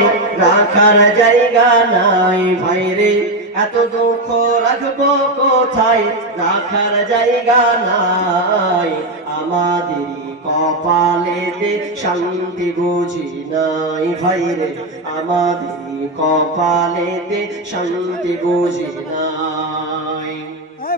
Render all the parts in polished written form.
কোথায় রাখার জায়গা নাই ভাইরে এত দুঃখ রাখবো কোথায় রাখার জায়গা নাই আমাদেরই কপালেতে শান্তি বুঝি নাই ভাইরে আমাদেরই কপালেতে শান্তি বুঝি নাই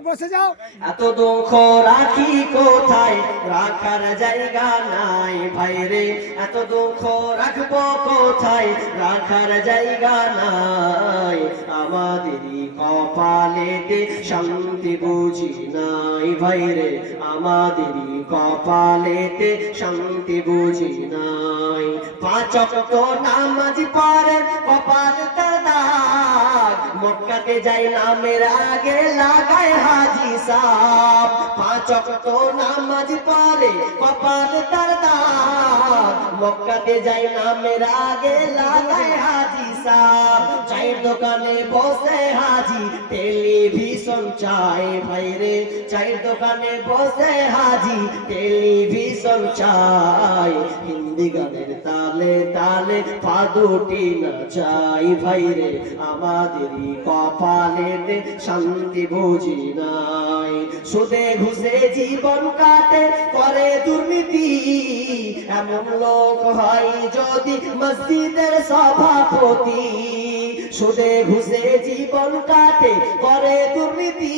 বসে যাও এত দুঃখ রাখি কোথায় রাখার জায়গা নাই ভাইরে এত দুঃখ রাখবো কোথায় রাখার জায়গা নাই আমাদেরই কপালেতে শান্তি বুঝি নাই ভাইরে আমাদেরই কপালেতে শান্তি বুঝি নাই পাঁচ ওয়াক্ত নামাজ পড়ে কপাল তার দাগ মক্কাতে যাই নামের আগে লাগায় হাজি সাহেব পাঁচ ওয়াক্ত নামাজ পড়ে কপাল তার দাগ মক্কাতে যাই নামের আগে লাগায় হাজি সাহেব চায়ের দোকানে বসে হাজি টেলিভিশন চাই ভাইরে চায়ের দোকানে বসে হাজি টেলিভিশন চাই হিন্দি গানের তালে তালে পা দুটি নাচাই ভাইরে আমাদেরই কপালেতে শান্তি বুঝি নাই সুদে ঘুষে জীবন কাটে করে দুর্নীতি এমন লোক হয় যদি মসজিদের সভাপতি সুদে ঘুষে জীবন কাটে করে দুর্নীতি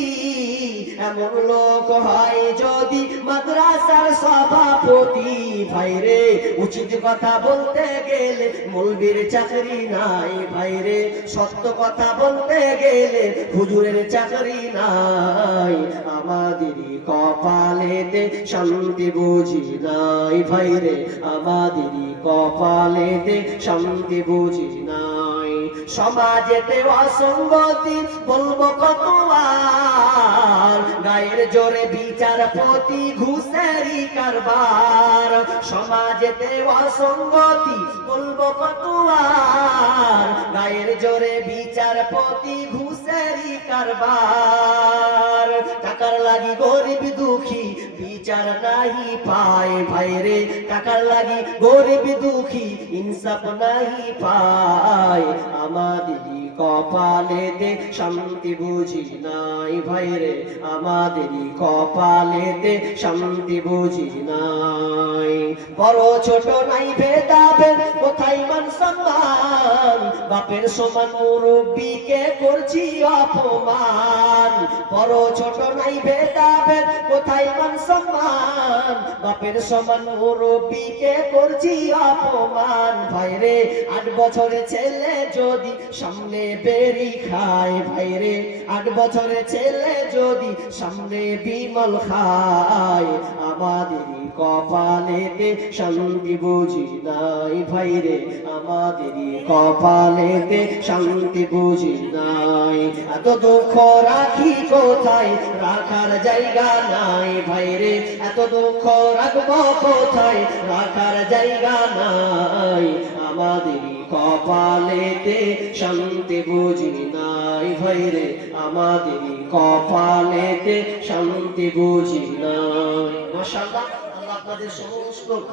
এমন লোক হয় যদি মাদ্রাসার সভাপতি ভাইরে উচিত কথা বলতে গেলে মৌলবীর চাকরি নাই ভাইরে সত্য কথা বলতে গেলে হুজুরের চাকরি নাই আমাদেরই কপালেতে শান্তি বুঝি নাই ভাইরে আমাদেরই কপালেতে শান্তি বুঝি নাই সমাজেতে অসঙ্গতি বলবো কতবার গায়ের জোরে বিচারপতি ঘুষেরই কারবার সমাজেতে অসঙ্গতি বলবো কতবার গায়ের জোরে বিচারপতি ঘুষেরই কারবার টাকার লাগি গরিব দুঃখী বিচার নাহি পায় ভাইরে টাকার লাগি গরিব দুঃখী ইনসাফ নাহি পায় আমাদেরই কপালেতে শান্তি বুঝি নাই ভাইরে আমাদেরই কপালেতে শান্তি বুঝি নাই বড় ছোট নাই ভেদাভেদ কোথায় মান সম্মান বাপের সমান মুরব্বিকে করছি অপমান বড় ছোট নাই ভেদাভেদ কোথায় মান সম্মান বাপের সমান মুরব্বিকে করছি অপমান ভাইরে 8 বছরের ছেলে যদি সামনে বেরি খায় ভাইরে 8 বছরের ছেলে যদি সামনে বিমল খায় আমাদেরই কপালেতে শান্তি বুঝি নাই ভাইরে আমাদেরই কপালেতে শান্তি বুঝি নাই এত দুঃখ রাখি কোথায় রাখার জায়গা নাই ভাইরে এত দুঃখ রাখবো কোথায় রাখার জায়গা নাই আমাদেরই কপালেতে শান্তি বুঝি নাই ভাইরে আমাদেরই কপালেতে শান্তি বুঝি নাই মাশাআল্লাহ আল্লাহ আপনাদের সমস্ত